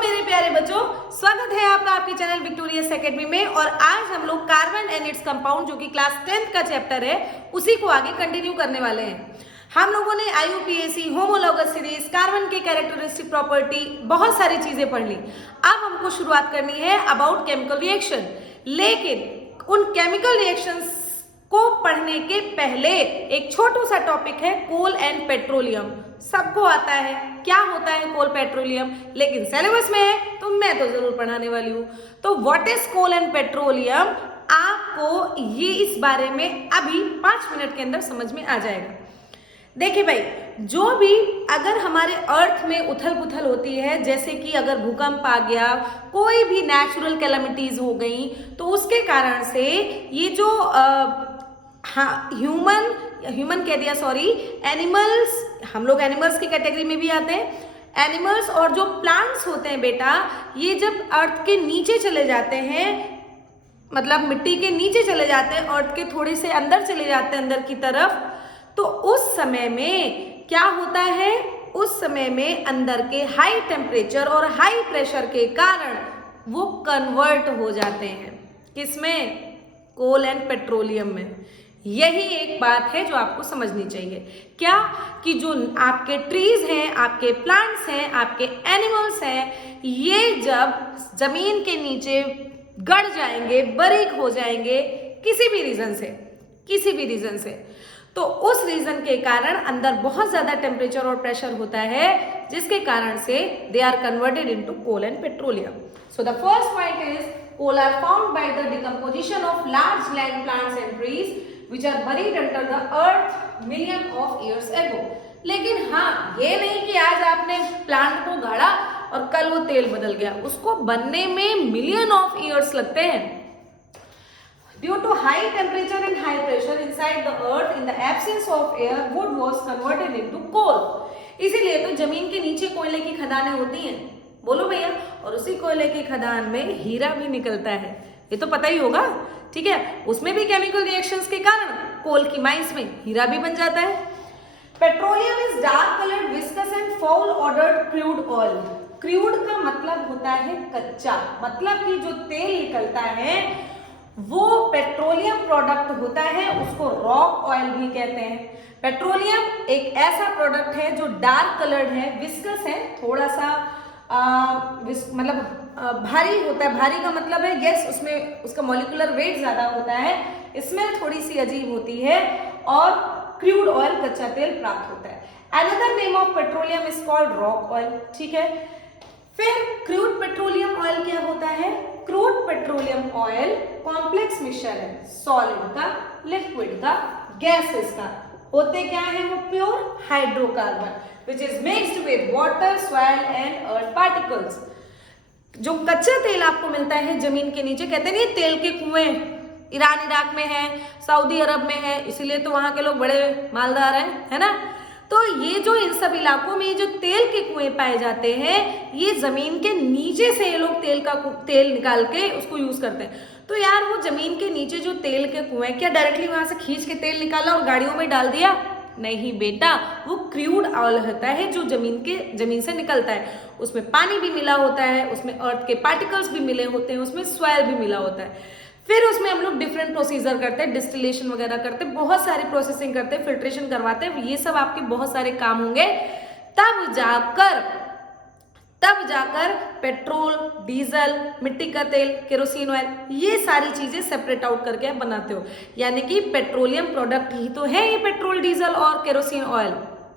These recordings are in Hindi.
मेरे प्यारे बच्चों, स्वागत है आपका आपके चैनल विक्टोरियस एकेडमी में। और आज हम लोग कार्बन एंड इट्स कंपाउंड जो कि क्लास 10th का चैप्टर है उसी को आगे कंटिन्यू करने वाले हैं। हम लोगों ने IUPAC, होमोलॉगस सीरीज, कार्बन के कैरेक्टरिस्टिक प्रॉपर्टी, बहुत सारी चीजें पढ़ ली। अब हमको शुरुआत करनी है अबाउट केमिकल रिएक्शन। लेकिन उन केमिकल रिएक्शंस को पढ़ने के पहले एक छोटा सा टॉपिक है कोल एंड पेट्रोलियम। सबको आता है क्या होता है कोल पेट्रोलियम, लेकिन सिलेबस में है तो मैं तो जरूर पढ़ाने वाली हूँ। तो what is coal and petroleum, आपको ये इस बारे में अभी 5 मिनट के अंदर समझ में आ जाएगा। देखिए भाई, जो भी अगर हमारे अर्थ में उथल पुथल होती है, जैसे कि अगर भूकंप आ गया, कोई भी नेचुरल कैलामिटीज हो गई, तो उसके कारण से ये जो ह्यूमन कह दिया, सॉरी, एनिमल्स, हम लोग एनिमल्स की कैटेगरी में भी आते हैं। एनिमल्स और जो प्लांट्स होते हैं बेटा, ये जब अर्थ के नीचे चले जाते हैं, मतलब मिट्टी के नीचे चले जाते हैं, अर्थ के थोड़े से अंदर चले जाते हैं अंदर की तरफ, तो उस समय में क्या होता है, उस समय में अंदर के हाई टेम्परेचर और हाई प्रेशर के कारण वो कन्वर्ट हो जाते हैं किसमें, कोल एंड पेट्रोलियम में। यही एक बात है जो आपको समझनी चाहिए, क्या कि जो आपके ट्रीज हैं, आपके प्लांट्स हैं, आपके एनिमल्स हैं, ये जब जमीन के नीचे गड़ जाएंगे, बारीक हो जाएंगे किसी भी रीजन से, तो उस रीजन के कारण अंदर बहुत ज्यादा टेम्परेचर और प्रेशर होता है, जिसके कारण से they are converted into coal and petroleum. So the first point is coal are found by the decomposition of large land plants and trees which are buried under the earth million of years ago। लेकिन हाँ, ये नहीं कि आज आपने प्लांट को गाड़ा और कल वो तेल बदल गया, उसको बनने में मिलियन ऑफ ईयर्स लगते हैं। Due to high temperature and high pressure inside the earth, in the absence of air, wood was converted into coal। इसीलिए तो जमीन के नीचे कोयले की खदानें होती हैं, बोलो भैया, और उसी कोयले की खदान में हीरा भी निकलता है, ये तो पता ही होगा, ठीक है। उसमें भी केमिकल रिएक्शंस के कारण कोल की माइंस में हीरा भी बन जाता है। Petroleum is dark coloured viscous and foul ordered crude oil. Crude का मतलब होता है कच्चा, मतलब कि जो तेल निकलता है वो पेट्रोलियम प्रोडक्ट होता है, उसको रॉक ऑयल भी कहते हैं। पेट्रोलियम एक ऐसा प्रोडक्ट है जो डार्क कलर्ड है, विस्कस है, थोड़ा सा मतलब भारी होता है। भारी का मतलब है यस, उसमें उसका मॉलिक्यूलर वेट ज्यादा होता है, स्मेल थोड़ी सी अजीब होती है, और क्रूड ऑयल कच्चा तेल प्राप्त होता है। Another name of petroleum is called rock oil, ठीक है। फिर क्रूड पेट्रोलियम ऑयल क्या होता है, crude petroleum oil complex mixture है सॉलिड का, लिक्विड का, गैसेस का। होते क्या है वो, pure hydrocarbon which is mixed with water, soil and earth particles। जो कच्चा तेल आपको मिलता है जमीन के नीचे, कहते नहीं तेल के कुएं ईरान इराक में है, सऊदी अरब में है, इसीलिए तो वहां के लोग बड़े मालदार हैं, है ना। तो ये जो इन सब इलाकों में जो तेल के कुएं पाए जाते हैं, ये जमीन के नीचे से ये लोग तेल निकाल के उसको यूज करते हैं। तो यार वो जमीन के नीचे जो तेल के कुएं, क्या डायरेक्टली वहां से खींच के तेल निकाला और गाड़ियों में डाल दिया? नहीं बेटा, वो क्रूड ऑयल होता है जो जमीन से निकलता है। उसमें पानी भी मिला होता है, उसमें अर्थ के पार्टिकल्स भी मिले होते हैं, उसमें सॉइल भी मिला होता है। फिर उसमें हम लोग डिफरेंट प्रोसीजर करते हैं, डिस्टिलेशन वगैरह करते हैं, बहुत सारी प्रोसेसिंग करते हैं, फिल्ट्रेशन करवाते हैं, ये सब आपके बहुत सारे काम होंगे। तब जाकर पेट्रोल, डीजल, मिट्टी का तेल, केरोसिन ऑयल, ये सारी चीजें सेपरेट आउट करके आप बनाते हो। यानी कि पेट्रोलियम प्रोडक्ट ही तो है ये पेट्रोल, डीजल और केरोसिन ऑयल,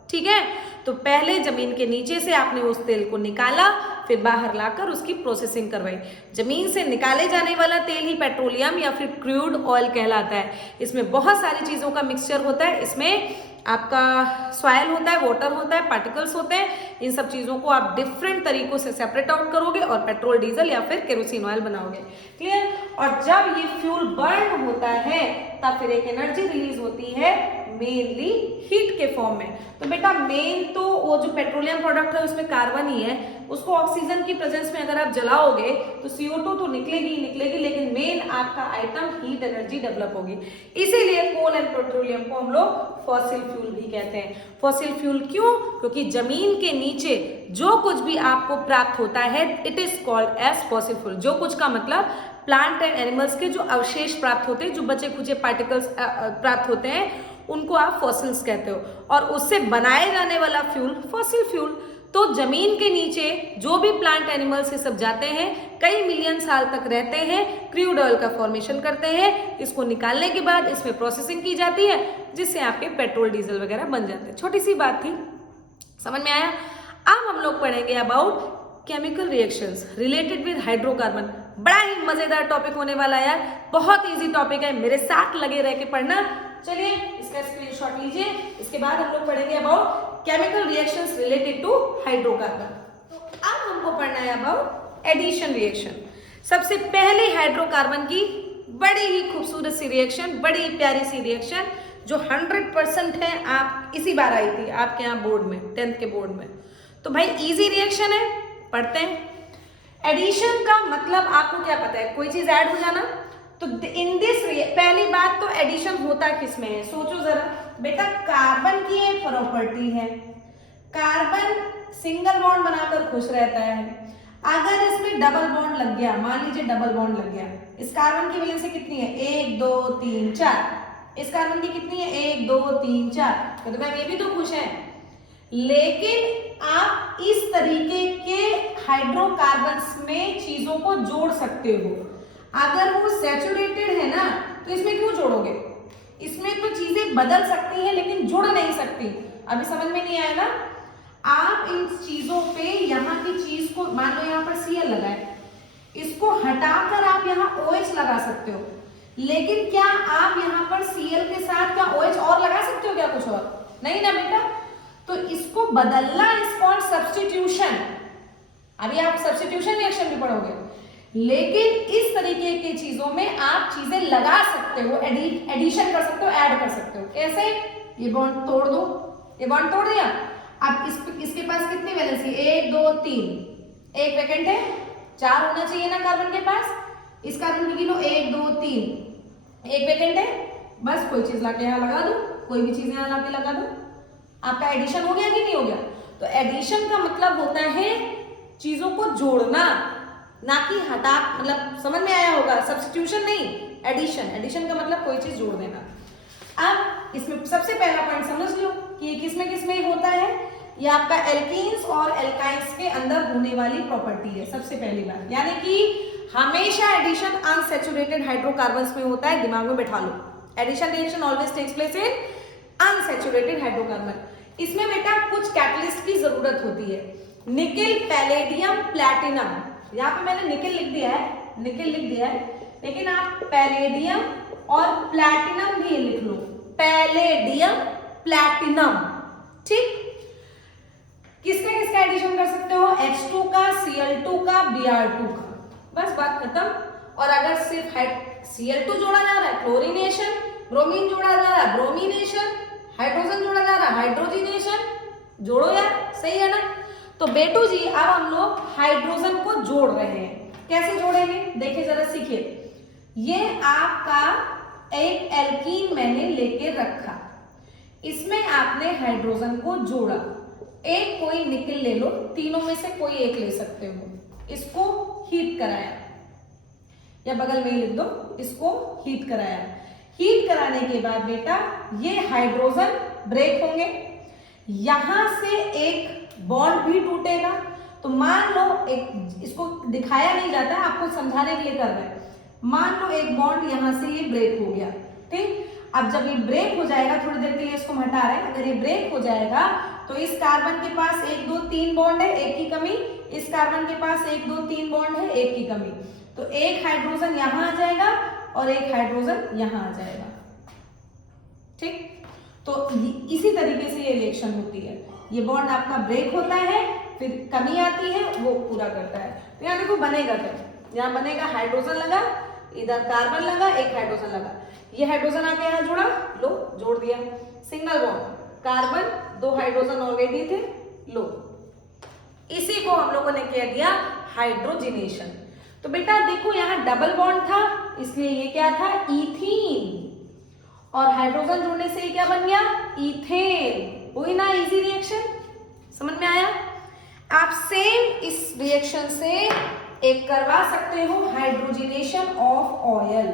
ठीक है। तो पहले जमीन के नीचे से आपने उस तेल को निकाला, फिर बाहर लाकर उसकी प्रोसेसिंग करवाई। जमीन से निकाले जाने वाला तेल ही पेट्रोलियम या फिर क्रूड ऑयल कहलाता है। इसमें बहुत सारी चीजों का मिक्सचर होता है, इसमें आपका सॉइल होता है, वाटर होता है, पार्टिकल्स होते हैं। इन सब चीजों को आप डिफरेंट तरीकों से सेपरेट आउट करोगे और पेट्रोल, डीजल या फिर केरोसिन ऑयल बनाओगे, क्लियर। और जब ये फ्यूल बर्न होता है तब फिर एक एनर्जी रिलीज होती है मेनली हीट के फॉर्म में। तो बेटा मेन तो वो जो पेट्रोलियम प्रोडक्ट है उसमें कार्बन ही है, उसको ऑक्सीजन की प्रेजेंस में अगर आप जलाओगे तो CO2 तो निकलेगी निकलेगी, लेकिन मेन आपका आइटम हीट एनर्जी डेवलप होगी। इसीलिए कोल एंड पेट्रोलियम को हम लोग फॉसिल फ्यूल भी कहते हैं। फॉसिल फ्यूल क्यों? क्योंकि जमीन के नीचे जो कुछ भी आपको प्राप्त होता है it is called as fossil fuel. जो कुछ का मतलब प्लांट एंड एनिमल्स के जो अवशेष प्राप्त होते हैं, जो बचे खुचे पार्टिकल्स प्राप्त होते हैं, उनको आप फॉसिल्स कहते हो, और उससे बनाए जाने वाला फ्यूल फॉसिल फ्यूल। तो जमीन के नीचे जो भी प्लांट एनिमल्स ये सब जाते हैं, कई मिलियन साल तक रहते हैं, क्रूड ऑयल का फॉर्मेशन करते हैं। इसको निकालने के बाद इसमें प्रोसेसिंग की जाती है, जिससे आपके पेट्रोल डीजल वगैरह बन जाते हैं। छोटी सी बात थी, समझ में आया? अब हम लोग पढ़ेंगे about chemical reactions related with hydrocarbon. बड़ा ही मजेदार टॉपिक होने वाला है यार, बहुत इजी टॉपिक है, मेरे साथ लगे रह के पढ़ना। चलिए इसका स्क्रीनशॉट लीजिए। इसके बाद हम लोग पढ़ेंगे about chemical reactions related to hydrocarbon. तो अब हमको पढ़ना है अबाउट एडिशन रिएक्शन। सबसे पहले हाइड्रोकार्बन की बड़ी ही खूबसूरत सी रिएक्शन, बड़ी प्यारी सी रिएक्शन जो 100% है, आप इसी बार आई थी आपके यहाँ बोर्ड में, 10th के बोर्ड में। तो भाई इजी रिएक्शन है, पढ़ते हैं। एडिशन का मतलब आपको क्या पता है? कोई चीज ऐड हो जाना। तो इन दिस पहली बात तो एडिशन होता किसमें है? सोचो जरा बेटा, कार्बन की एक प्रॉपर्टी है, कार्बन सिंगल बॉन्ड बनाकर खुश रहता है। अगर इसमें डबल बॉन्ड लग गया, मान लीजिए डबल बॉन्ड लग गया, इस कार्बन की वैलेंसी कितनी है? 1 2 3 4। इस कार्बन की कितनी है? 1 2 3 4। तो मैम ये भी तो खुश है, लेकिन आप इस तरीके के हाइड्रोकार्बन्स में चीजों को जोड़ सकते हो। अगर वो सैचुरेटेड है ना, तो इसमें क्यों जोड़ोगे? इसमें तो चीजें बदल सकती हैं लेकिन जुड़ नहीं सकती। अभी समझ में नहीं आया ना? आप इन चीजों पे यहाँ की चीज को, मान लो यहाँ पर Cl लगा है, इसको हटाकर आप यहाँ OH लगा सकते हो, लेकिन क्या आप यहाँ पर Cl के साथ क्या OH और लगा सकते हो क्या? कुछ और नहीं ना बेटा। तो इसको बदलना इज कॉल्ड सब्स्टिट्यूशन। अभी आप सब्स्टिट्यूशन रिएक्शन भी पढ़ोगे, लेकिन इस तरीके की चीजों में आप चीजें लगा सकते हो, एडिशन कर सकते हो, ऐड कर सकते हो। कैसे? ये बॉन्ड तोड़ दो, ये बॉन्ड तोड़ दिया, अब इसके पास कितनी वैलेंसी? 1 2 3, एक वैकेंट है, 4 होना चाहिए ना कार्बन के पास। इस कार्बन की गिनो 1 2 3, एक वैकेंट है, बस कोई चीज लाके यहाँ लगा दो, कोई भी चीज यहाँ लाके लगा दो, आपका एडिशन हो गया कि नहीं हो गया? तो एडिशन का मतलब होता है चीजों को जोड़ना, ना कि हटा, मतलब समझ में आया होगा। सब्स्टिट्यूशन नहीं, एडिशन। एडिशन का मतलब कोई चीज जोड़ देना। अब इसमें सबसे पहला पॉइंट समझ लो कि ये किसमें किसमें होता है। ये आपका एल्कीन्स और एल्काइंस के अंदर होने वाली प्रॉपर्टी है, सबसे पहली बात। यानी कि हमेशा एडिशन अनसैचुरेटेड हाइड्रोकार्बन्स में होता है, दिमाग में बैठा लो। Addition reaction always takes place in unsaturated hydrocarbon. इसमें बेटा कुछ कैटलिस्ट की जरूरत होती है, निकेल, पैलेडियम, प्लैटिनम। यहाँ पे मैंने निकेल लिख दिया है, निकेल लिख दिया है, लेकिन आप पैलेडियम और प्लैटिनम भी लिख लो, पैलेडियम प्लैटिनम। ठीक, किसका किसका एडिशन कर सकते हो? H2 का, Cl2 का, Br2 का, बस बात खत्म। और अगर सिर्फ Cl2 जोड़ा जा रहा है, क्लोरीनेशन, ब्रोमीन जोड़ा जा रहा है, ब्रोमीनेशन, हाइड्रोजन जोड़ा जा रहा है, हाइड्रोजिनेशन, जोड़ो यार, सही है ना? तो बेटू जी अब हम लोग हाइड्रोजन को जोड़ रहे हैं। कैसे जोड़ेंगे? देखिए जरा, सीखिए। ये आपका एक एल्कीन मैंने लेके रखा, इसमें आपने हाइड्रोजन को जोड़ा। एक कोई निकेल ले लो, तीनों में से कोई एक ले सकते हो। इसको हीट कराया, या बगल में ही लिख दो, इसको हीट कराया। हीट कराने के बाद बेटा ये हाइड्रोजन ब्रेक होंगे, यहां से एक बॉन्ड भी टूटेगा। तो मान लो एक, इसको दिखाया नहीं जाता, आपको समझाने के लिए कर रहे हैं। मान लो एक बॉन्ड यहां से ये ब्रेक हो गया, ठीक। अब जब ये ब्रेक हो जाएगा, थोड़ी देर के लिए इसको हटा रहे हैं, अगर ये ब्रेक हो जाएगा तो इस कार्बन के पास 1 2 3 बॉन्ड है, एक की कमी। इस कार्बन के पास 1 2 3 बॉन्ड है, एक की कमी। तो एक हाइड्रोजन यहां आ जाएगा और एक हाइड्रोजन यहां आ जाएगा, ठीक। तो इसी तरीके से ये रिएक्शन होती है। ये बॉन्ड आपका ब्रेक होता है, फिर कमी आती है, वो पूरा करता है। तो यहाँ देखो बनेगा क्या, यहाँ बनेगा हाइड्रोजन लगा, इधर कार्बन लगा, एक हाइड्रोजन लगा, ये हाइड्रोजन आके यहाँ जुड़ा, लो जोड़ दिया, single bond, carbon, 2 hydrogen already थे, लो, इसी को हम लोगों ने क्या दिया, हाइड्रोजिनेशन। तो बेटा देखो यहाँ डबल बॉन्ड था, इसलिए ये क्या था, इथीन, और हाइड्रोजन जोड़ने से ये क्या बन गया, इथेन। वही ना, इजी रिएक्शन, समझ में आया। आप सेम इस रिएक्शन से एक करवा सकते हो, हाइड्रोजिनेशन ऑफ ऑयल।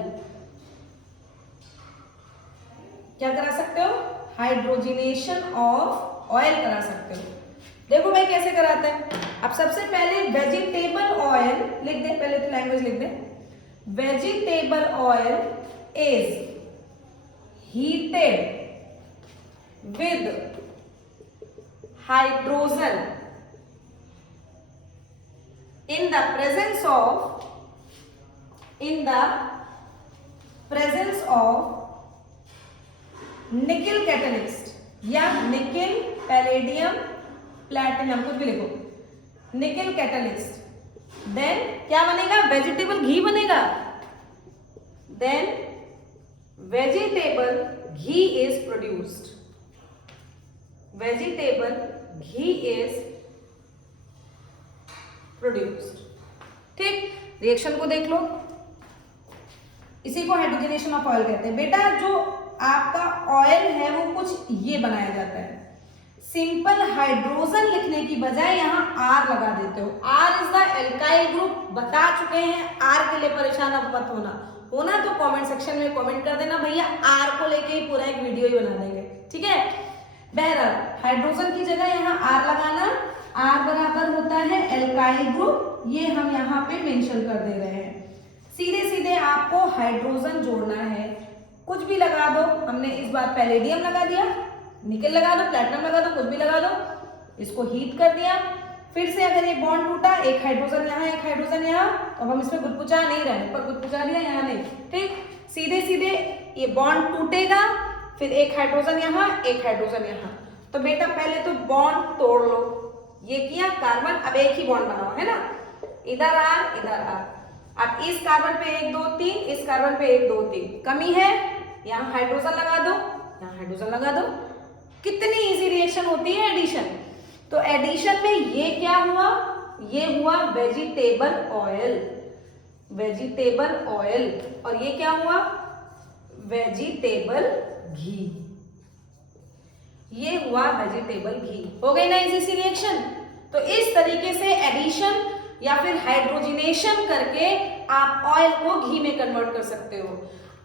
क्या करा सकते हो, हाइड्रोजिनेशन ऑफ ऑयल करा सकते हो। देखो भाई कैसे कराते हैं। अब सबसे पहले वेजिटेबल ऑयल लिख दे, पहले तो लैंग्वेज लिख दे, vegetable oil is heated with hydrogen in the presence of nickel catalyst या निकिल, पैलेडियम, प्लैटिनम, कुछ भी लिखो, निकिल कैटलिस्ट, देन क्या बनेगा, वेजिटेबल घी बनेगा, then vegetable ghee is produced, vegetable ghee is produced। ठीक, रिएक्शन को देख लो, इसी को हाइड्रोजनेशन ऑफ ऑयल कहते हैं। बेटा जो आपका ऑयल है वो कुछ ये बनाया जाता है, सिंपल हाइड्रोजन लिखने की बजाय यहाँ आर लगा देते हो, R is the alkyl group, बता चुके हैं, आर के लिए परेशान अब मत होना तो कमेंट सेक्शन में कमेंट कर देना, भैया आर को लेके ही पूरा एक वीडियो ही बना देंगे, ठीक है। बहरहाल हाइड्रोजन की जगह यहाँ आर लगाना, आर बराबर होता है एल्काइल ग्रुप, ये हम यहाँ पे मेंशन कर दे रहे हैं। सीधे सीधे आपको हाइड्रोजन जोड़ना है, कुछ भी लगा दो, हमने इस बार पैलेडियम लगा दिया, निकेल लगा दो, प्लैटिनम लगा दो, कुछ भी लगा दो, इसको हीट कर दिया, फिर से अगर ये बॉन्ड टूटा, एक हाइड्रोजन यहाँ, एक हाइड्रोजन यहाँ, तो हम इसमें गुदगुचा नहीं रहे, पर गुदगुचा दिया यहाँ नहीं, ठीक। सीधे सीधे ये बॉन्ड टूटेगा, फिर एक हाइड्रोजन यहाँ, एक हाइड्रोजन यहाँ, तो बेटा पहले तो बॉन्ड तोड़ लो, ये किया कार्बन, अब एक ही बॉन्ड बनाओ, है ना, इधर आर, इधर आर। अब इस कार्बन पे 1 2 3, इस कार्बन पे 1 2 3, कमी है, यहाँ हाइड्रोजन लगा दो, यहाँ हाइड्रोजन लगा दो। कितनी इजी रिएक्शन होती है एडिशन। तो एडिशन में ये क्या हुआ, ये हुआ वेजिटेबल ऑयल, वेजिटेबल ऑयल, और ये क्या हुआ, वेजिटेबल घी, ये हुआ वेजिटेबल घी। हो गई ना इजी सी रिएक्शन। तो इस तरीके से एडिशन या फिर हाइड्रोजिनेशन करके आप ऑयल को घी में कन्वर्ट कर सकते हो।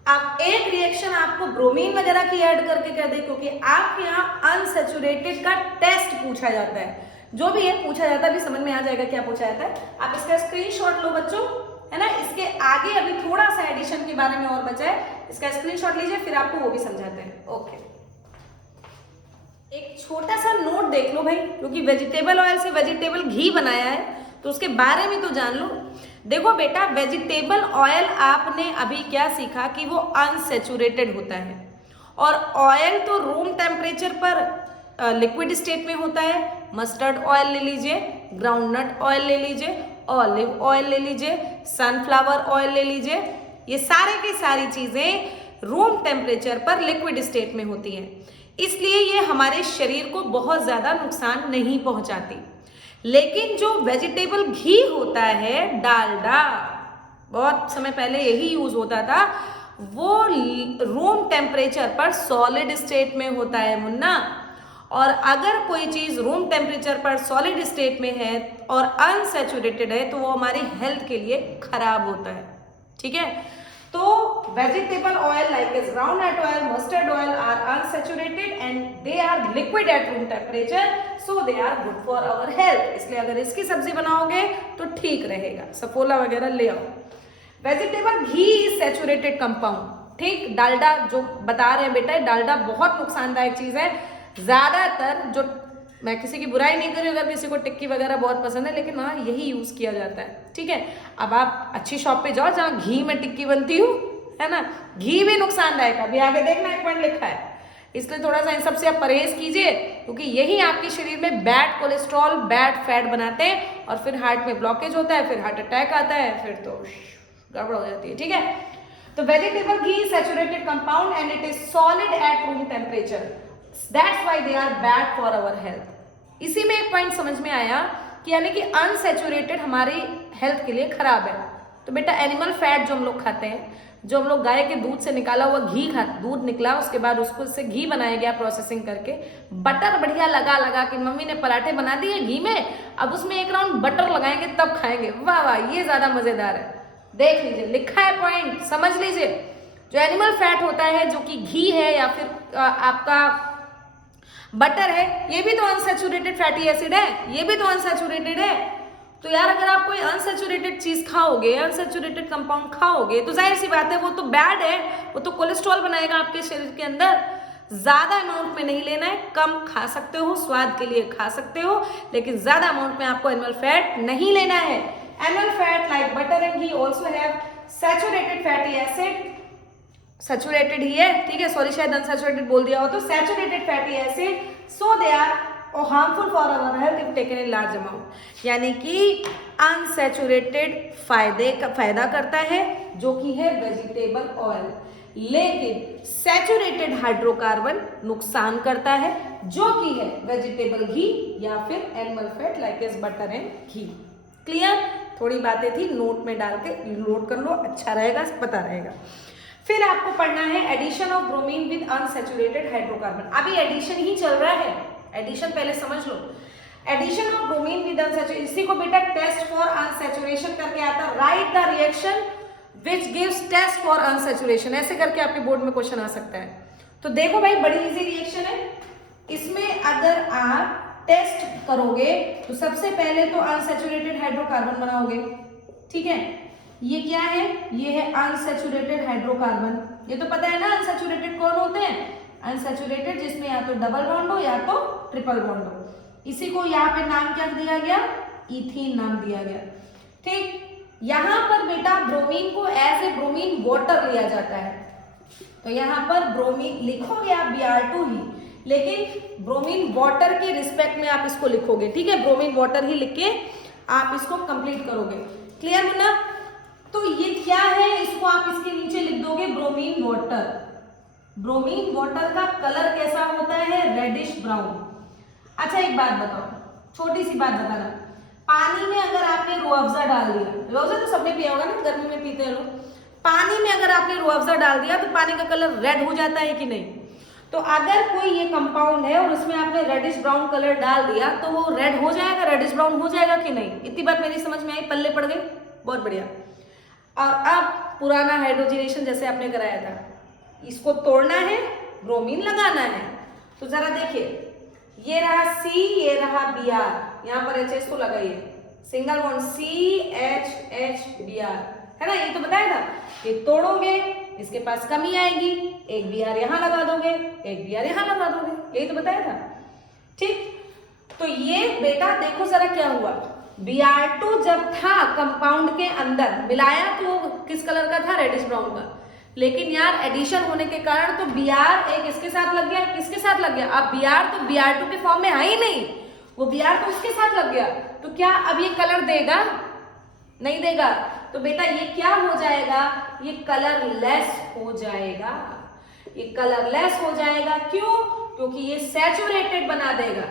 अब एक रिएक्शन आपको ब्रोमीन वगैरह की ऐड करके कर दे, क्योंकि आपके यहाँ अनसैचुरेटेड का टेस्ट पूछा जाता है, जो भी ये पूछा जाता है अभी समझ में आ जाएगा क्या पूछा जाता है। आप इसका स्क्रीनशॉट लो बच्चों, है ना, इसके आगे अभी थोड़ा सा एडिशन के बारे में और बचा है, इसका स्क्रीनशॉट लीजिए, फिर आपको वो भी समझाते हैं। ओके, एक छोटा सा नोट देख लो भाई, क्योंकि वेजिटेबल ऑयल से वेजिटेबल घी बनाया है तो उसके बारे में तो जान लो। देखो बेटा, वेजिटेबल ऑयल आपने अभी क्या सीखा कि वो अनसैचुरेटेड होता है, और ऑयल तो रूम टेम्परेचर पर लिक्विड स्टेट में होता है। मस्टर्ड ऑयल ले लीजिए, ग्राउंडनट ऑयल ले लीजिए, ऑलिव ऑयल ले लीजिए, सनफ्लावर ऑयल ले लीजिए, ये सारे की सारी चीजें रूम टेम्परेचर पर लिक्विड स्टेट में होती हैं, इसलिए ये हमारे शरीर को बहुत ज्यादा नुकसान नहीं पहुंचाती। लेकिन जो वेजिटेबल घी होता है, डालडा, बहुत समय पहले यही यूज होता था, वो रूम टेम्परेचर पर सॉलिड स्टेट में होता है मुन्ना, और अगर कोई चीज रूम टेम्परेचर पर सॉलिड स्टेट में है और अनसैचुरेटेड है तो वो हमारी हेल्थ के लिए खराब होता है, ठीक है। तो vegetable oil like as groundnut oil, mustard oil are unsaturated and they are liquid at room temperature, so they are good for our health। इसलिए अगर इसकी सब्जी बनाओगे तो ठीक रहेगा, सफोला वगैरह ले आओ। Vegetable ghee is saturated compound, ठीक। डालडा जो बता रहे हैं बेटा, डालडा बहुत नुकसानदायक चीज है। ज्यादातर जो, मैं किसी की बुराई नहीं कर रही, अगर किसी को टिक्की वगैरह बहुत पसंद है, लेकिन वहाँ यही यूज किया जाता है, ठीक है। अब आप अच्छी शॉप पे जाओ जहाँ घी में टिक्की बनती हो, है ना, घी भी नुकसानदायक है, अभी आगे देखना एक पॉइंट लिखा है। इसलिए थोड़ा सा इन सबसे आप परहेज कीजिए, क्योंकि यही आपके शरीर में बैड कोलेस्ट्रॉल, बैड फैट बनाते हैं, और फिर हार्ट में ब्लॉकेज होता है, फिर हार्ट अटैक आता है, फिर तो गड़बड़ हो जाती है, ठीक है। तो vegetable ghee saturated compound and it is solid at room temperature, that's why they are bad for our health. इसी में एक पॉइंट समझ में आया कि यानी कि अनसैचुरेटेड हमारी हेल्थ के लिए खराब है। तो बेटा एनिमल फैट जो हम लोग खाते हैं, जो हम लोग गाय के दूध से निकाला हुआ घी दूध निकला, उसके बाद उसको से घी बनाया गया प्रोसेसिंग करके, बटर बढ़िया लगा लगा के मम्मी ने पराठे बना दिए घी में, अब उसमें एक राउंड बटर लगाएंगे तब खाएंगे, वाह वाह ये ज्यादा मजेदार है। देख लीजिए लिखा है पॉइंट, समझ लीजिए। जो एनिमल फैट होता है जो कि घी है या फिर आपका बटर है, ये भी तो अनसैचुरेटेड फैटी एसिड है, ये भी तो अनसैचुरेटेड है। तो यार अगर आप कोई अनसैचुरेटेड चीज खाओगे, अनसैचुरेटेड कंपाउंड खाओगे, तो जाहिर सी बात है वो तो बैड है, वो तो कोलेस्ट्रॉल बनाएगा आपके शरीर के अंदर। ज्यादा अमाउंट में नहीं लेना है, कम खा सकते हो, स्वाद के लिए खा सकते हो, लेकिन ज्यादा अमाउंट में आपको एनिमल फैट नहीं लेना है। Animal fat like butter and ghee also have saturated fatty acid, saturated ही है, ठीक है, सॉरी शायद अनसैचुरेटेड बोल दिया हो, तो saturated fatty acid, so they are harmful for our health if taken in large amount. यानी कि अनसैचुरेटेड फायदा करता है जो कि है वेजिटेबल ऑयल, लेकिन सैचुरेटेड हाइड्रोकार्बन नुकसान करता है जो कि है वेजिटेबल घी या फिर animal fat like as butter and ghee. Clear? थोड़ी बातें थी, नोट में डाल के नोट कर लो, अच्छा रहेगा, पता रहेगा। फिर आपको पढ़ना है addition of bromine with unsaturated hydrocarbon. अभी एडिशन ही चल रहा है, एडिशन पहले समझ लो। Addition of bromine with unsaturated, इसी को बेटा टेस्ट फॉर अनसैचुरेशन करके आता, write the reaction which gives test for unsaturation, ऐसे करके आपके बोर्ड में क्वेश्चन आ सकता है। तो देखो भाई बड़ी इजी रिएक्शन है, इसमें अगर आप टेस्ट करोगे तो सबसे पहले तो अनसैचुरेटेड हाइड्रोकार्बन बनाओगे, ठीक है। ये क्या है? ये है अनसैचुरेटेड हाइड्रोकार्बन, ये तो पता है ना अनसैचुरेटेड कौन होते हैं? अनसैचुरेटेड जिसमें या तो डबल बॉन्ड हो या तो ट्रिपल बॉन्ड हो। इसी को यहाँ पे नाम क्या दिया गया? इथीन नाम दिया गया, ठीक। यहाँ पर बेटा ब्रोमीन को एज ए ब्रोमीन वाटर लिया जाता है, तो यहाँ पर ब्रोमीन लिखोगे आप Br2 ही, लेकिन ब्रोमीन वाटर के रिस्पेक्ट में आप इसको लिखोगे, ठीक है, ब्रोमीन वाटर ही लिख के आप इसको कंप्लीट करोगे। क्लियर है ना? तो ये क्या है, इसको आप इसके नीचे लिख दोगे ब्रोमीन वाटर। ब्रोमीन वाटर का कलर कैसा होता है? Reddish brown. अच्छा एक बात बताओ, छोटी सी बात बताना, पानी में अगर आपने रूह अफ़ज़ा डाल दिया, रूह अफ़ज़ा तो सबने पिया होगा ना, गर्मी में पीते हैं लोग, पानी में अगर आपने रूह अफ़ज़ा डाल दिया तो पानी का कलर रेड हो जाता है कि नहीं? तो अगर कोई ये कंपाउंड है और उसमें आपने रेडिश ब्राउन कलर डाल दिया तो वो रेड हो जाएगा, रेडिश ब्राउन हो जाएगा कि नहीं? इतनी बात मेरी समझ में आई, पल्ले पड़ गई, बहुत बढ़िया। और अब पुराना हाइड्रोजनेशन जैसे आपने कराया था, इसको तोड़ना है, ब्रोमीन लगाना है। तो जरा देखिए, ये रहा C, ये रहा Br, यहाँ पर H तो लगाइए, सिंगल बॉन्ड CHH Br, है ना, ये तो बताया था। ये तोड़ोगे, इसके पास कमी आएगी, एक Br यहाँ लगा दोगे, एक Br यहाँ लगा दोगे, यही तो बताया था, ठीक। तो ये बेटा देखो जरा क्या हुआ, Br2 जब था कंपाउंड के अंदर मिलाया तो किस कलर का था? रेडिश ब्राउन का। लेकिन यार एडिशन होने के कारण तो Br एक इसके साथ लग गया, किसके साथ लग गया? अब Br तो Br2 के फॉर्म में है ही नहीं, वो Br तो उसके साथ लग गया, तो क्या अब ये कलर देगा? नहीं देगा। तो बेटा ये क्या हो जाएगा? ये कलरलेस हो जाएगा, ये कलरलेस हो जाएगा। क्यों? क्योंकि ये सैचुरेटेड बना देगा,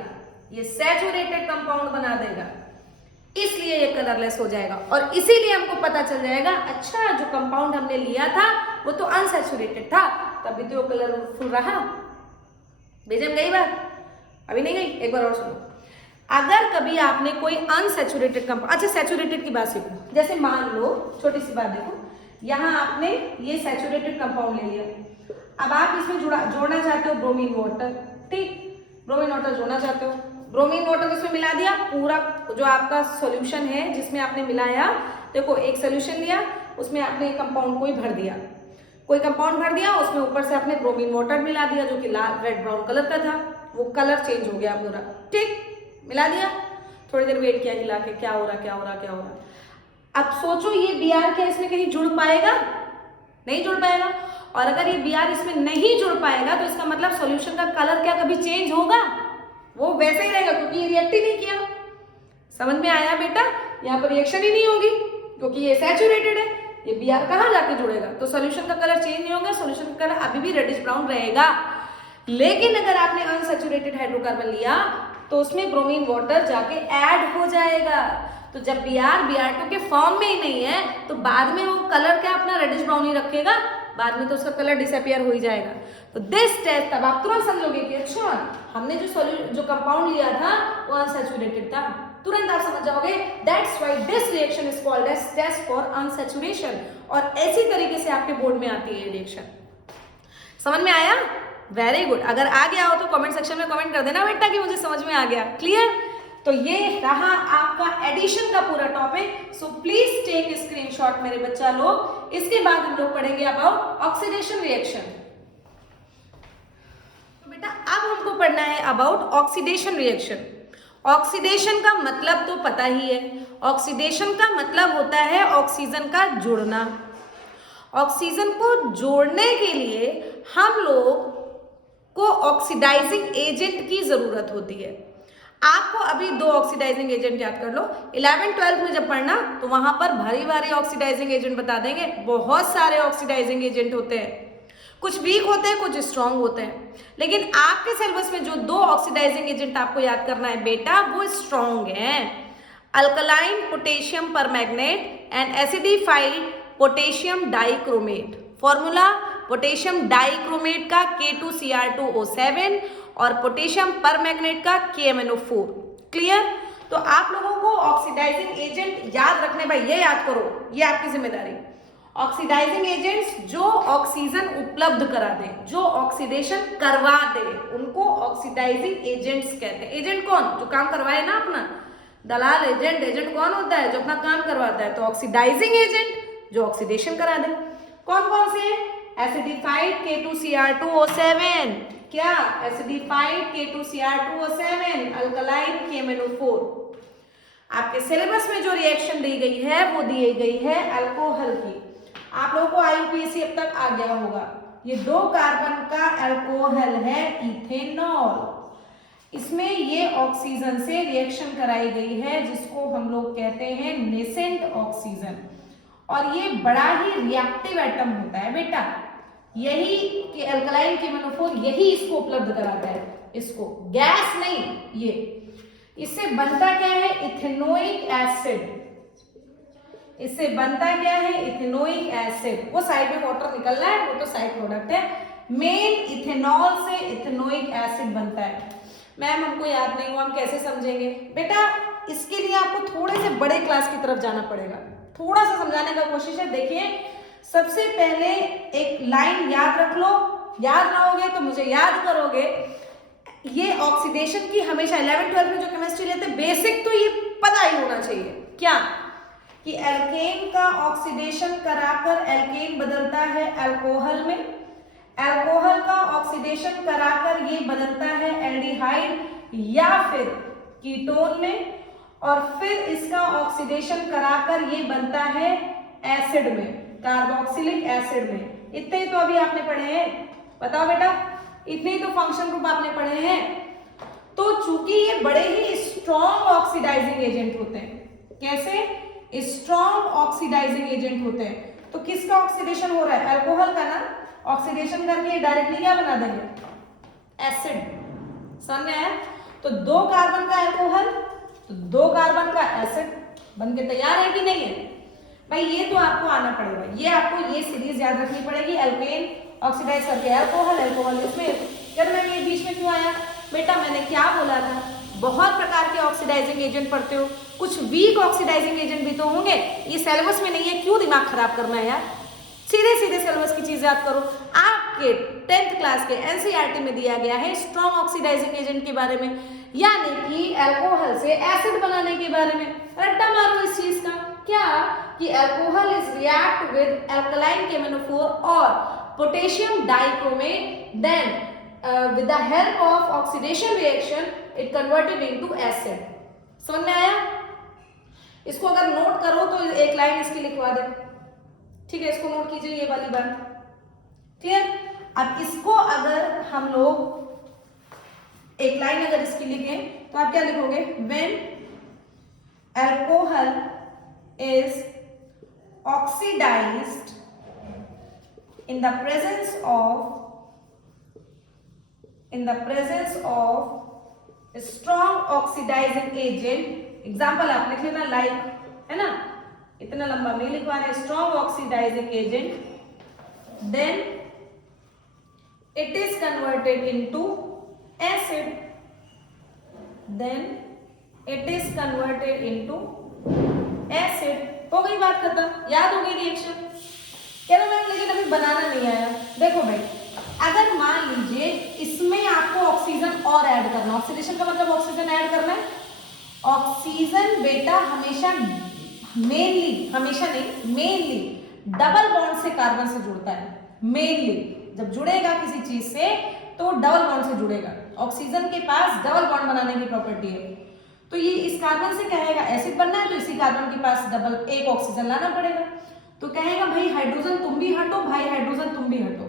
ये सैचुरेटेड कंपाउंड बना देगा, इसलिए ये कलरलेस हो जाएगा। और इसीलिए हमको पता चल जाएगा अच्छा जो कंपाउंड हमने लिया था वो तो अनसैचुरेटेड था, तभी तो कलरफुल रहा। बेजम गई बात? अभी नहीं गई, एक बार और सुनो। अगर कभी आपने कोई अनसैचुरेटेड कंपाउंड, अच्छा सैचुरेटेड की बात सीखो, जैसे मान लो छोटी सी बात देखो, यहाँ आपने ये सैचुरेटेड कंपाउंड ले लिया, अब आप इसमें जोड़ना चाहते हो ब्रोमीन वाटर, ठीक, ब्रोमीन वाटर जोड़ना चाहते हो, ब्रोमीन वाटर इसमें मिला दिया, पूरा जो आपका सॉल्यूशन है जिसमें आपने मिलाया, देखो एक सॉल्यूशन लिया, उसमें आपने कंपाउंड कोई भर दिया, कोई कंपाउंड भर दिया, उसमें ऊपर से आपने ब्रोमीन वाटर मिला दिया जो कि लाल रेड ब्राउन कलर का था, वो कलर चेंज हो गया पूरा, ठीक, मिला दिया, थोड़ी देर वेट किया हिला के, क्या हो रहा क्या हो रहा क्या हो रहा। अब सोचो ये Br क्या इसमें कहीं जुड़ पाएगा? नहीं जुड़ पाएगा। और अगर ये Br इसमें नहीं जुड़ पाएगा तो इसका मतलब सॉल्यूशन का कलर क्या कभी चेंज होगा? वो वैसे ही रहेगा क्योंकि ये रिएक्ट ही नहीं किया। समझ में आया बेटा? यहाँ पर रिएक्शन ही नहीं होगी क्योंकि ये सैचुरेटेड है। ये Br कहाँ जाके जुड़ेगा, तो सॉल्यूशन का कलर चेंज नहीं होगा, सॉल्यूशन का कलर अभी भी रेडिश ब्राउन रहेगा। लेकिन अगर आपने अनसैचुरेटेड हाइड्रोकार्बन लिया तो उसमें ब्रोमीन वाटर जाके ऐड हो जाएगा। तो जब Br2 के फॉर्म में ही नहीं है तो बाद में वो कलर क्या अपना रेडिश ब्राउन ही रखेगा, बाद में तो उसका कलर डिसअपियर हो ही जाएगा। तो दिस टेस्ट तब आप तुरंत समझोगे कि अच्छा हमने जो कंपाउंड लिया था वो अनसैचुरेटेड था, तुरंत आप समझ जाओगे that's why this reaction is called as test for unsaturation. और ऐसी तरीके से आपके बोर्ड में आती है ये रिएक्शन। समझ में आया? Very good. अगर आ गया हो तो कमेंट सेक्शन में कमेंट कर देना बेटा कि मुझे समझ में आ गया। क्लियर? तो ये रहा आपका एडिशन का पूरा topic. So please take screenshot मेरे बच्चा लोग। इसके बाद हम लोग पढ़ेंगे अबाउट ऑक्सीडेशन रिएक्शन। बेटा अब हमको पढ़ना है अबाउट ऑक्सीडेशन रिएक्शन। ऑक्सीडेशन का मतलब तो पता ही है, ऑक्सीडेशन का मतलब होता है ऑक्सीजन का जुड़ना। ऑक्सीजन को जोड़ने के लिए हम लोग को ऑक्सीडाइजिंग एजेंट की जरूरत होती है। आपको अभी 2 ऑक्सीडाइजिंग एजेंट याद कर लो। 11th-12th में जब पढ़ना तो वहां पर भारी भारी ऑक्सीडाइजिंग एजेंट बता देंगे। बहुत सारे ऑक्सीडाइजिंग एजेंट होते हैं, कुछ वीक होते हैं, कुछ स्ट्रांग होते हैं। लेकिन आपके सिलेबस में जो 2 ऑक्सीडाइजिंग एजेंट आपको याद करना है बेटा वो स्ट्रांग हैं। Alkaline potassium permanganate and acidified potassium dichromate. Formula potassium dichromate का K2Cr2O7 और पोटेशियम परमैंगनेट का KMnO4। क्लियर? तो आप लोगों को ऑक्सीडाइजिंग एजेंट याद रखने, भाई ये याद करो, ये आपकी जिम्मेदारी। ऑक्सीडाइजिंग एजेंट्स जो ऑक्सीजन उपलब्ध करा दे, जो ऑक्सीडेशन करवा दे, उनको ऑक्सीडाइजिंग एजेंट्स कहते हैं। एजेंट कौन? जो काम करवाए ना अपना। दलाल एजेंट, एजेंट कौन होता है? जो अपना काम करवाता है। तो ऑक्सीडाइजिंग एजेंट जो ऑक्सीडेशन करा दे। कौन कौन से? एसिडिफाइड K2Cr2O7, क्या? Acidified K2Cr2O7, alkaline KMnO4। आपके सिलेबस में जो रिएक्शन दी गई है वो दी गई है अल्कोहल की। आप लोगों को IUPAC अब तक आ गया होगा। ये 2 कार्बन का अल्कोहल है इथेनॉल। इसमें ये ऑक्सीजन से रिएक्शन कराई गई है जिसको हम लोग कहते हैं नेसेंट ऑक्सीजन। और ये बड़ा ही रिएक्टिव एटम होता है बेटा। यही कि अल्कलाइन KMnO4 यही इसको उपलब्ध कराता है, इसको, गैस नहीं। ये इससे बनता क्या है? Ethanoic acid. इससे बनता क्या है? Ethanoic acid. वो साइड में वाटर निकल रहा है, वो तो साइड प्रोडक्ट है। मेन इथेनॉल से इथेनोइक एसिड बनता है। मैम हमको याद नहीं हुआ, हम कैसे समझेंगे? बेटा इसके लिए आपको थोड़े से बड़े क्लास की तरफ जाना पड़ेगा, थोड़ा सा समझाने का कोशिश है। देखिए सबसे पहले एक लाइन याद रख लो, याद रहोगे तो मुझे याद करोगे। ये ऑक्सीडेशन की हमेशा 11th-12th में जो केमिस्ट्री लेते हैं बेसिक तो ये पता ही होना चाहिए। क्या? कि एल्केन का ऑक्सीडेशन कराकर एल्केन बदलता है अल्कोहल में, अल्कोहल का ऑक्सीडेशन कराकर ये बदलता है एल्डिहाइड या फिर कीटोन में, और फिर इसका ऑक्सीडेशन कराकर ये बनता है एसिड में, कार्बोक्सिलिक एसिड में। इतने ही तो अभी आपने पढ़े हैं, बताओ बेटा, इतने ही तो फंक्शन ग्रुप आपने पढ़े हैं। तो चूंकि ये बड़े ही स्ट्रॉन्ग ऑक्सीडाइजिंग एजेंट होते हैं, कैसे? स्ट्रॉन्ग ऑक्सीडाइजिंग एजेंट होते हैं। तो किसका ऑक्सीडेशन हो रहा है? अल्कोहल का ना। ऑक्सीडेशन करके डायरेक्टली क्या बना देंगे? एसिड। समझ में आया? तो 2 कार्बन का अल्कोहल, तो 2 कार्बन का एसिड बन के तैयार है कि नहीं है? भाई ये तो आपको आना पड़ेगा, ये आपको ये सीरीज याद रखनी पड़ेगी। एल्केन ऑक्सीडाइज करके अल्कोहल, अल्कोहल इसमें। यार मैं ये बीच में क्यों आया? बेटा मैंने क्या बोला था, बहुत प्रकार के ऑक्सीडाइजिंग एजेंट पढ़ते हो, कुछ वीक ऑक्सीडाइजिंग एजेंट भी तो होंगे। ये सिलेबस में नहीं है, क्यों दिमाग खराब करना है यार? सीधे सीधे सिलेबस की चीज याद करो। आपके 10th क्लास के NCERT में दिया गया है स्ट्रॉन्ग ऑक्सीडाइजिंग एजेंट के बारे में, यानी कि अल्कोहल से एसिड बनाने के बारे में। रट्टा मारो इस चीज का, क्या? कि alcohol is react with alkaline KMnO4 और potassium dichromate, then with the help of oxidation reaction it converted into acid। समझ में आया? इसको अगर नोट करो तो एक लाइन इसकी लिखवा दे, ठीक है? इसको नोट कीजिए, ये वाली बात, क्लियर? अब इसको अगर हम लोग एक लाइन अगर इसकी लिखें तो आप क्या लिखोगे? When alcohol is oxidized in the presence of strong oxidizing agent। Example आप लिख लेना लाइक, है ना, इतना लंबा नहीं लिखवा रहे, strong oxidising agent, then it is converted into acid, then it is converted into acid. हो गई बात खत्म, याद हो गई रिएक्शन। कह रहे मैम लेकिन अभी बनाना नहीं आया। देखो भाई, अगर मान लीजिए इसमें आपको ऑक्सीजन और ऐड करना, ऑक्सीडेशन का मतलब ऑक्सीजन ऐड करना है। ऑक्सीजन बेटा हमेशा मेनली डबल बॉन्ड से कार्बन से जुड़ता है। मेनली जब जुड़ेगा किसी चीज से तो डबल बॉन्ड से जुड़ेगा। ऑक्सीजन के पास डबल बॉन्ड बनाने की प्रॉपर्टी है। तो ये इस कार्बन से कहेगा एसिड बनना है, तो इसी कार्बन के पास डबल एक ऑक्सीजन लाना पड़ेगा। तो कहेगा भाई हाइड्रोजन तुम भी हटो, भाई हाइड्रोजन तुम भी हटो।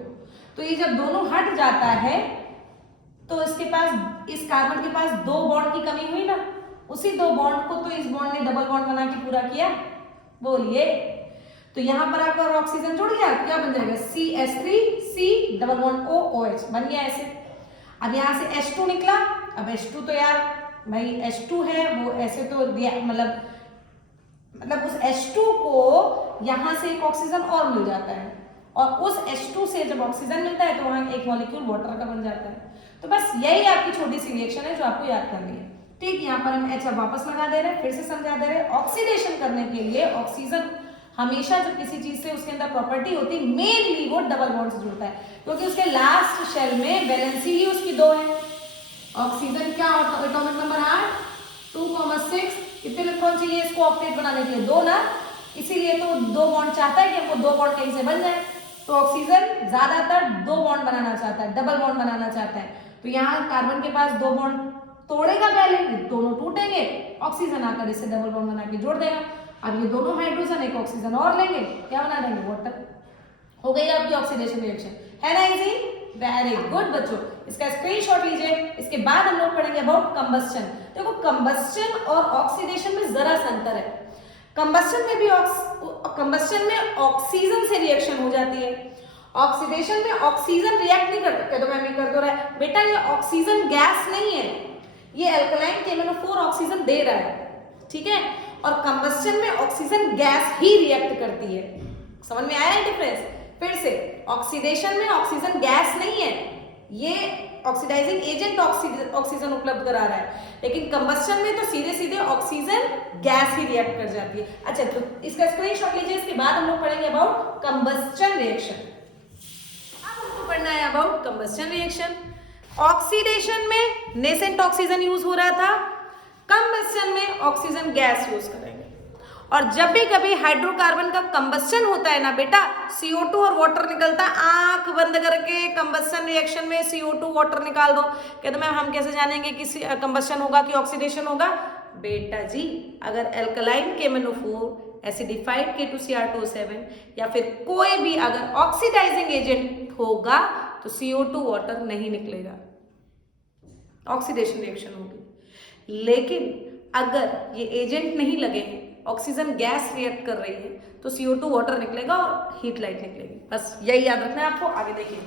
तो ये जब दोनों हट जाता है तो इसके पास, इस कार्बन के पास दो बॉन्ड की कमी हुई ना, उसी दो बॉन्ड को तो इस बॉन्ड ने डबल बॉन्ड बना के पूरा किया। बोलिए, तो यहां पर आकर ऑक्सीजन जुड़ गया, क्या बन जाएगा CH3C डबल बॉन्ड OH बन गया एसिड। अब यहां से H2 निकला। अब H2 तो यार भाई H2 है वो ऐसे तो मतलब उस H2 को यहां से एक ऑक्सीजन और मिल जाता है, और उस H2 से जब ऑक्सीजन मिलता है तो वहां एक मॉलिक्यूल वाटर का बन जाता है। तो बस यही आपकी छोटी सी रिएक्शन है जो आपको याद करनी है। ठीक, यहाँ पर हम H अब वापस लगा दे रहे हैं, फिर से समझा दे रहे हैं। ऑक्सीडेशन करने के लिए ऑक्सीजन हमेशा जब किसी चीज से उसके अंदर प्रॉपर्टी होती है मेनली वो डबल बॉन्ड से जुड़ता है, क्योंकि उसके लास्ट शेल में वैलेंसी ही उसकी 2 है। ऑक्सीजन क्या एटॉमिक नंबर 8 2,6, कितने इलेक्ट्रॉन चाहिए इसको ऑक्टेट बनाने के लिए? 2 ना, इसीलिए तो 2 बॉन्ड चाहता है कि हमको 2 बॉन्ड कहीं से बन जाए। तो ऑक्सीजन ज्यादातर 2 बॉन्ड बनाना चाहता है, डबल बॉन्ड बनाना चाहता है। तो यहाँ कार्बन के पास 2 बॉन्ड तोड़ेगा पहले, दोनों टूटेंगे, ऑक्सीजन आकर इसे डबल बॉन्ड बना के जोड़ देगा। अब ये दोनों हाइड्रोजन एक ऑक्सीजन और लेंगे, क्या बना देंगे? वाटर। हो गई आपकी ऑक्सीडेशन रिएक्शन, है ना इजी? वेरी गुड बच्चों, इसका स्क्रीनशॉट लीजिए। इसके बाद हम लोग पढ़ेंगे अबाउट कंबस्टन। देखो कंबस्टन और ऑक्सीडेशन में जरा सा अंतर है। कंबस्टन में ऑक्सीजन से रिएक्शन हो जाती है, ऑक्सीडेशन में ऑक्सीजन रिएक्ट नहीं करता। तो मैम ये कर दो रहा है बेटा, ये ऑक्सीजन गैस नहीं है, ये अल्कलाइन KMnO4 ऑक्सीजन दे रहा है, ठीक है। और कंबस्टन में ऑक्सीजन गैस ही रिएक्ट करती है। समझ में आया डिफरेंस? फिर से, ऑक्सीडेशन में ऑक्सीजन गैस नहीं है, ये ऑक्सीडाइजिंग एजेंट ऑक्सीजन उपलब्ध करा रहा है, लेकिन कंबस्टन में तो सीधे सीधे ऑक्सीजन गैस ही रिएक्ट कर जाती है। अच्छा, तो इसका स्क्रीनशॉट लीजिए। इसके बाद हम लोग पढ़ेंगे अबाउट कंबस्टन रिएक्शन। अब हमको पढ़ना है अबाउट कंबस्टन रिएक्शन। ऑक्सीडेशन में नेसेंट ऑक्सीजन यूज हो रहा था, कंबस्टन में ऑक्सीजन गैस यूज करेंगे। और जब भी कभी हाइड्रोकार्बन का कंबस्टन होता है ना बेटा, CO2 और वाटर निकलता है, आंख बंद करके कंबस्टन रिएक्शन में CO2 वाटर निकाल दो। कहते मैम हम कैसे जानेंगे कि कंबस्टन होगा कि ऑक्सीडेशन होगा? बेटा जी, अगर अल्कलाइन KMnO4 एसिडिफाइड K2Cr2O7 या फिर कोई भी अगर ऑक्सीडाइजिंग एजेंट होगा तो CO2 वाटर नहीं निकलेगा, ऑक्सीडेशन रिएक्शन होगी। लेकिन अगर ये एजेंट नहीं लगे हैं, ऑक्सीजन गैस रिएक्ट कर रही है, तो CO2 वाटर निकलेगा और हीट लाइट निकलेगी। बस यही याद रखना है आपको। आगे देखिए,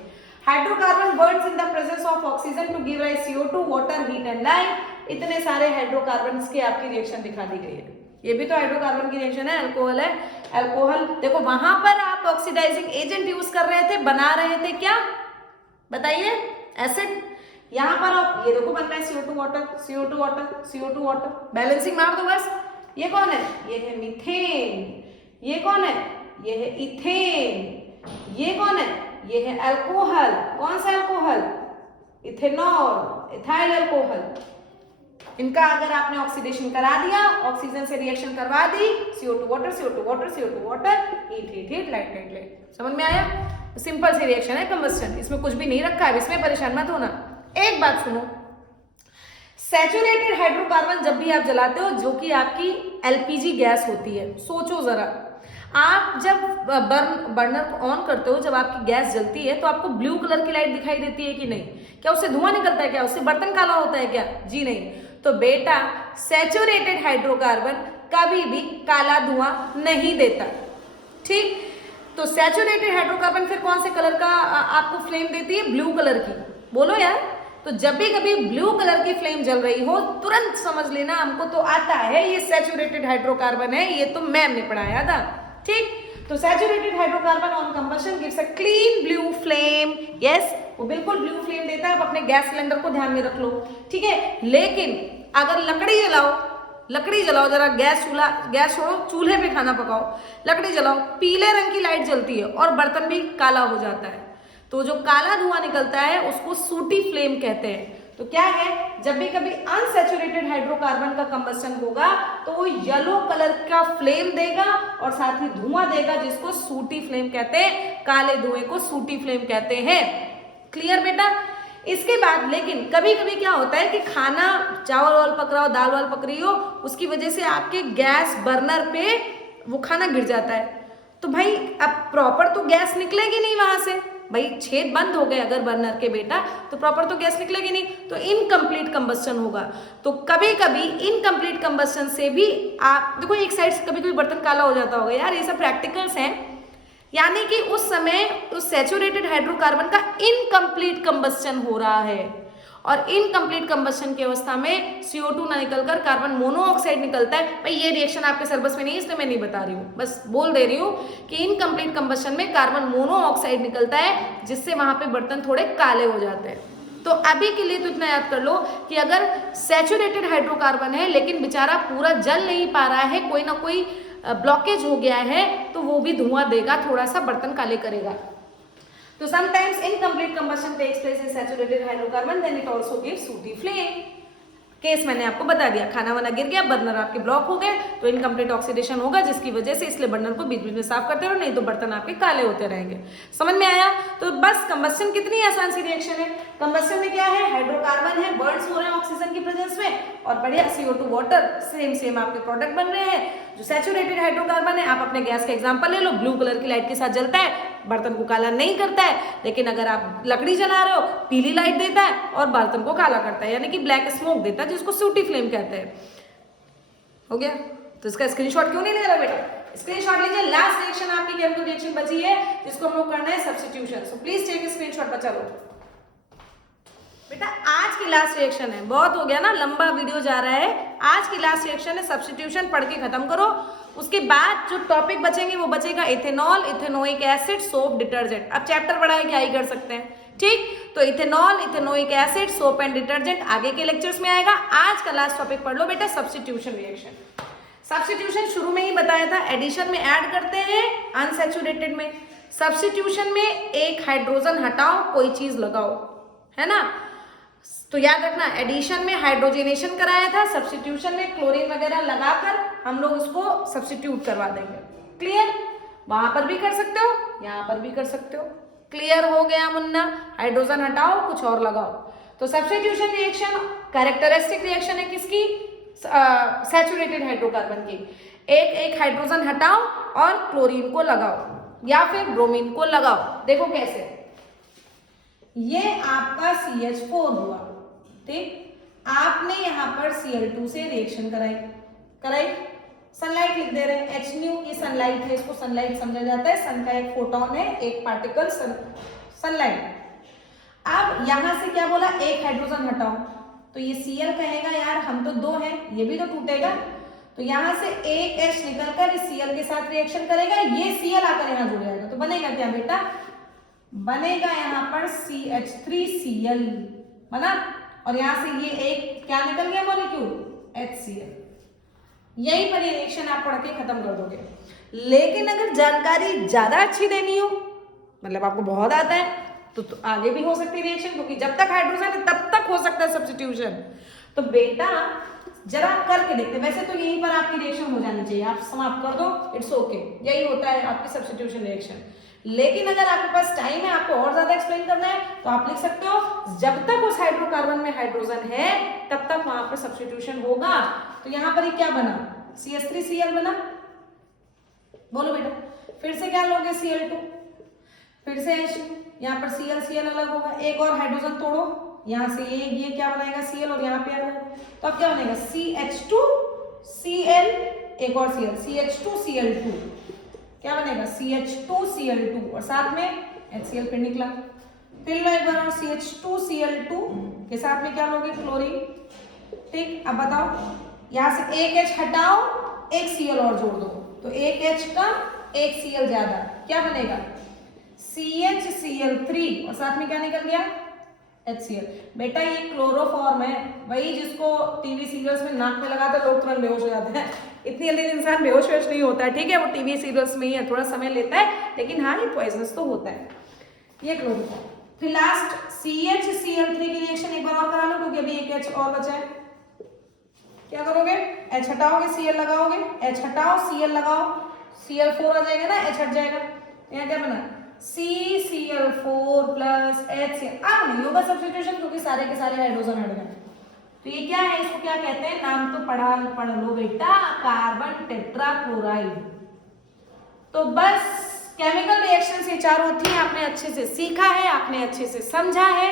hydrocarbon burns in the presence of oxygen to give rise CO2 water heat and light. इतने सारे हाइड्रोकार्बन्स की आपकी रिएक्शन दिखा दी गई है। ये भी तो हाइड्रोकार्बन की रिएक्शन है, अल्कोहल है। अल्कोहल देखो, वहां पर आप ऑक्सीडाइजिंग एजेंट यूज कर रहे थे, बना रहे थे क्या बताइए? एसिड। यहाँ पर आप ये देखो बन रहा है CO2 water, CO2 water, CO2 water, balancing मार दो बस। ये कौन है? ये है मीथेन। ये कौन है? ये है इथेन। ये कौन है? ये है अल्कोहल। कौन सा अल्कोहल? Ethanol, ethyl alcohol. इनका अगर आपने ऑक्सीडेशन करा दिया, ऑक्सीजन से रिएक्शन करवा दी, CO2 water, CO2 water, CO2 water, heat heat heat, light light light. समझ में आया? सिंपल सी रिएक्शन है कंबस्टन, इसमें कुछ भी नहीं रखा है, इसमें परेशान मत होना। एक बात सुनो, सैचुरेटेड हाइड्रोकार्बन जब भी आप जलाते हो, जो कि आपकी LPG गैस होती है, सोचो जरा, आप जब बर्नर को ऑन करते हो, जब आपकी गैस जलती है तो आपको ब्लू कलर की लाइट दिखाई देती है कि नहीं? क्या उससे धुआं निकलता है? क्या उससे बर्तन काला होता है क्या? जी नहीं। तो बेटा सैचुरेटेड हाइड्रोकार्बन कभी भी काला धुआं नहीं देता, ठीक। तो सैचुरेटेड हाइड्रोकार्बन फिर कौन से कलर का आपको फ्लेम देती है? ब्लू कलर की। बोलो यार। तो जब भी कभी ब्लू कलर की फ्लेम जल रही हो तुरंत समझ लेना हमको तो आता है ये सैचुरेटेड हाइड्रोकार्बन है, ये तो मैम ने पढ़ाया था। ठीक। तो saturated hydrocarbon on combustion gives a clean blue flame. Yes, वो बिल्कुल ब्लू फ्लेम देता है। आप अपने गैस सिलेंडर को ध्यान में रख लो, ठीक है। लेकिन अगर लकड़ी जलाओ, जरा गैस छोड़ो, चूल्हे पे खाना पकाओ, लकड़ी जलाओ, पीले रंग की लाइट जलती है और बर्तन भी काला हो जाता है। तो जो काला धुआं निकलता है उसको सूटी फ्लेम कहते हैं। तो क्या है, जब भी कभी अनसैचुरेटेड हाइड्रोकार्बन का कंबस्शन होगा तो वो येलो कलर का फ्लेम देगा और साथ ही धुआं देगा, जिसको सूटी फ्लेम कहते हैं। काले धुएं को सूटी फ्लेम कहते हैं। क्लियर बेटा? इसके बाद लेकिन कभी कभी क्या होता है कि खाना, चावल वाल पक रहा हो, दाल वाल पक रही हो, उसकी वजह से आपके गैस बर्नर पे वो खाना गिर जाता है। तो भाई अब प्रॉपर तो गैस निकलेगी नहीं वहां से, भाई छेद बंद हो गए अगर बर्नर के बेटा, तो प्रॉपर तो गैस निकलेगी नहीं, तो इनकम्प्लीट कंबस्शन होगा। तो कभी कभी इनकम्प्लीट कंबस्शन से भी आप देखो, एक साइड से कभी कभी बर्तन काला हो जाता होगा यार, ये सब प्रैक्टिकल्स हैं। यानी कि उस समय उस सैचुरेटेड हाइड्रोकार्बन का इनकम्प्लीट कंबस्शन हो रहा है, और इनकम्प्लीट कंबस्शन की अवस्था में CO2 ना निकलकर कार्बन मोनोऑक्साइड निकलता है। भाई ये रिएक्शन आपके सिलेबस में नहीं है इसलिए मैं नहीं बता रही हूँ, बस बोल दे रही हूँ कि इनकम्प्लीट कंबस्शन में कार्बन मोनोऑक्साइड निकलता है, जिससे वहां पे बर्तन थोड़े काले हो जाते हैं। तो अभी के लिए तो इतना याद कर लो कि अगर सैचुरेटेड हाइड्रोकार्बन है लेकिन बेचारा पूरा जल नहीं पा रहा है, कोई ना कोई ब्लॉकेज हो गया है, तो वो भी धुआं देगा, थोड़ा सा बर्तन काले करेगा। तो sometimes incomplete combustion takes place in saturated hydrocarbon, then it also gives sooty flame. Case मैंने आपको बता दिया, खाना वाना गिर गया, बर्नर आपके ब्लॉक हो गए, तो इनकम्प्लीट ऑक्सीडेशन होगा, जिसकी वजह से इसलिए बर्नर को बीच बीच में साफ करते रहो, नहीं तो बर्तन आपके काले होते रहेंगे। समझ में आया? तो बस कंबस्शन कितनी आसान सी रिएक्शन है। कंबस्शन में क्या है, हाइड्रोकार्बन है, बर्न्स हो रहे हैं ऑक्सीजन की प्रेजेंस में, और बढ़िया CO2 वाटर सेम आपके प्रोडक्ट बन रहे हैं। जो सैचुरेटेड हाइड्रोकार्बन है, आप अपने गैस का एग्जाम्पल ले लो, ब्लू कलर की लाइट के साथ जलता है, बर्तन को काला नहीं करता है। लेकिन अगर आप लकड़ी जला रहे हो, पीली लाइट देता है और बर्तन को काला करता है, यानी कि ब्लैक स्मोक देता है, जिसको सूटी फ्लेम कहते हैं। हो गया? तो इसका स्क्रीनशॉट क्यों नहीं ले रहा बेटा? स्क्रीनशॉट लीजिए। लास्ट रिएक्शन आपकी केमिकल रिएक्शन बची है, जिसको हम लोग करना है substitution. So please take screenshot, बचा लो बेटा। आज की लास्ट रिएक्शन है, बहुत हो गया ना, लंबा वीडियो जा रहा है। आज की लास्ट रिएक्शन है सब्स्टिट्यूशन, पढ़ के खत्म करो। उसके बाद जो टॉपिक बचेंगे वो बचेगा ethanol, ethanoic acid, soap, detergent. अब चैप्टर बड़ा है, क्या ही कर सकते हैं। ठीक, तो ethanol, ethanoic acid, soap and detergent आगे के लेक्चर्स में आएगा। आज का लास्ट टॉपिक पढ़ लो बेटा, सब्स्टिट्यूशन रिएक्शन। सब्स्टिट्यूशन शुरू में ही बताया था, एडिशन में ऐड करते हैं, अनसैचुरेटेड में। सब्स्टिट्यूशन में एक हाइड्रोजन हटाओ, कोई चीज लगाओ, है ना। तो याद रखना, एडिशन में हाइड्रोजनेशन कराया था, सब्स्टिट्यूशन में क्लोरीन वगैरह लगाकर हम लोग उसको सब्स्टिट्यूट करवा देंगे। क्लियर? वहां पर भी कर सकते हो, यहां पर भी कर सकते हो। क्लियर हो गया मुन्ना? हाइड्रोजन हटाओ, कुछ और लगाओ। तो सब्स्टिट्यूशन रिएक्शन कैरेक्टरिस्टिक रिएक्शन है किसकी? सैचुरेटेड हाइड्रोकार्बन की। एक हाइड्रोजन हटाओ और क्लोरीन को लगाओ या फिर ब्रोमीन को लगाओ। देखो कैसे, ये आपका CH4 हुआ, ठीक। आपने यहाँ पर Cl2 से रिएक्शन कराई। सनलाइट लिख दे रहे हैं, H ये सनलाइट है, इसको सनलाइट समझा जाता है। सन का एक फोटोन है, एक पार्टिकल सनलाइट। अब यहां से क्या बोला, एक हाइड्रोजन हटाओ, तो ये Cl कहेगा यार हम तो दो हैं, ये भी तो टूटेगा। तो यहां से एक H निकलकर इस Cl के साथ रिएक्शन करेगा, ये Cl आकर यहाँ जुड़ जाएगा। तो बनेगा क्या बेटा? बनेगा यहाँ पर CH3Cl बना, और यहां से ये एक क्या निकल गया मॉलिक्यूल, HCl। यही पर रिएक्शन आप पढ़ के खत्म कर दोगे। लेकिन अगर जानकारी ज्यादा अच्छी देनी हो, मतलब आपको बहुत आता है, तो आगे भी हो सकती है रिएक्शन, क्योंकि जब तक हाइड्रोजन है तब तक हो सकता है सब्स्टिट्यूशन। तो बेटा जरा करके देखते, वैसे तो यहीं पर आपकी रिएक्शन हो जानी चाहिए, आप समाप्त कर दो, इट्स ओके, यही होता है आपकी सब्स्टिट्यूशन रिएक्शन। लेकिन अगर आपके पास टाइम है, आपको और ज्यादा एक्सप्लेन करना है, तो आप लिख सकते हो जब तक उस हाइड्रोकार्बन में हाइड्रोजन है तब तक वहां पर सब्स्टिट्यूशन होगा। तो यहाँ पर ये क्या बना, CH3Cl बना। बोलो बेटा, फिर से क्या लोगे, Cl2, फिर से H, यहाँ पर Cl अलग होगा, एक और हाइड्रोजन तोड़ो, यहाँ से ये क्या बनाएगा Cl, और यहाँ पे आ जाएगा, तो अब क्या बनेगा CH2Cl, एक और Cl, CH2Cl2, क्या बनेगा CH2Cl2 और साथ में HCl फिर निकला। फिर लो एक बार और CH2Cl2 के साथ में क्या लोगे क्लोरीन। ठीक, अब बताओ यहां से एक H हटाओ एक Cl और जोड़ दो तो एक H कम एक Cl ज्यादा, क्या बनेगा CHCl3 और साथ में क्या निकल गया HCl। बेटा ये क्लोरोफॉर्म है, वही जिसको टीवी सीरियल्स में नाक में लगाते लोग तुरंत बेहोश हो जाते हैं। इतनी जल्दी इंसान बेहोश नहीं होता है, ठीक है, वो टीवी सीरियल्स में ही है, थोड़ा समय लेता है, लेकिन हाँ ये पॉइजनस तो होता है ये क्लोरोफॉर्म। फिर लास्ट CHCl3 की रिएक्शन एक बार और करा लो क्योंकि अभी एक H और बचा है। क्या करोगे H हटाओगे Cl लगाओगे, H हटाओ Cl लगाओ, Cl4 आ जाएगा ना, H हट जाएगा, यहाँ क्या बना CCl4 प्लस HCl। अब नहीं होगा सब्स्टिट्यूशन क्योंकि सारे के सारे हाइड्रोजन हट गए। तो ये क्या है, इसको क्या कहते हैं, नाम तो पढ़ लो बेटा, कार्बन टेट्राक्लोराइड। तो बस केमिकल रिएक्शंस ये चार होती हैं, आपने अच्छे से सीखा है, आपने अच्छे से समझा है।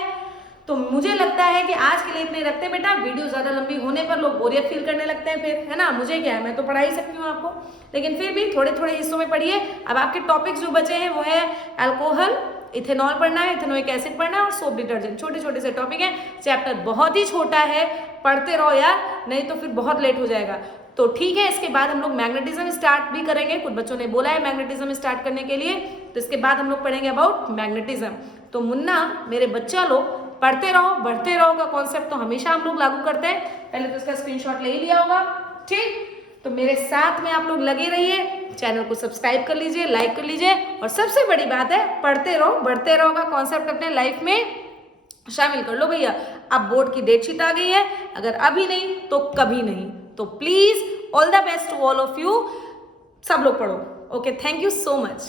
तो मुझे लगता है कि आज के लिए इतने रखते हैं बेटा, वीडियो ज्यादा लंबी होने पर लोग बोरियत फील करने लगते हैं फिर, है ना। मुझे क्या है, मैं तो पढ़ा ही सकती हूँ आपको, लेकिन फिर भी थोड़े थोड़े हिस्सों में पढ़िए। अब आपके टॉपिक्स जो बचे हैं वो है अल्कोहल, इथेनॉल पढ़ना है, इथेनोइक एसिड पढ़ना है और सोप डिटर्जेंट। छोटे छोटे से टॉपिक हैं, चैप्टर बहुत ही छोटा है, पढ़ते रहो यार, नहीं तो फिर बहुत लेट हो जाएगा। तो ठीक है, इसके बाद हम लोग मैग्नेटिज्म स्टार्ट भी करेंगे, कुछ बच्चों ने बोला है मैग्नेटिज्म स्टार्ट करने के लिए, तो इसके बाद हम लोग पढ़ेंगे अबाउट मैग्नेटिज्म। तो मुन्ना मेरे बच्चा लोग पढ़ते रहो बढ़ते रहो का कॉन्सेप्ट तो हमेशा हम लोग लागू करते हैं, पहले तो इसका स्क्रीनशॉट ले ही लिया होगा, ठीक। तो मेरे साथ में आप लोग लगे रहिए, चैनल को सब्सक्राइब कर लीजिए, लाइक कर लीजिए, और सबसे बड़ी बात है पढ़ते रहो बढ़ते रहो का कॉन्सेप्ट अपने लाइफ में शामिल कर लो भैया। अब बोर्ड की डेटशीट आ गई है, अगर अभी नहीं तो कभी नहीं। तो please all the best to all of you, सब लोग पढ़ो। Okay, thank you so much.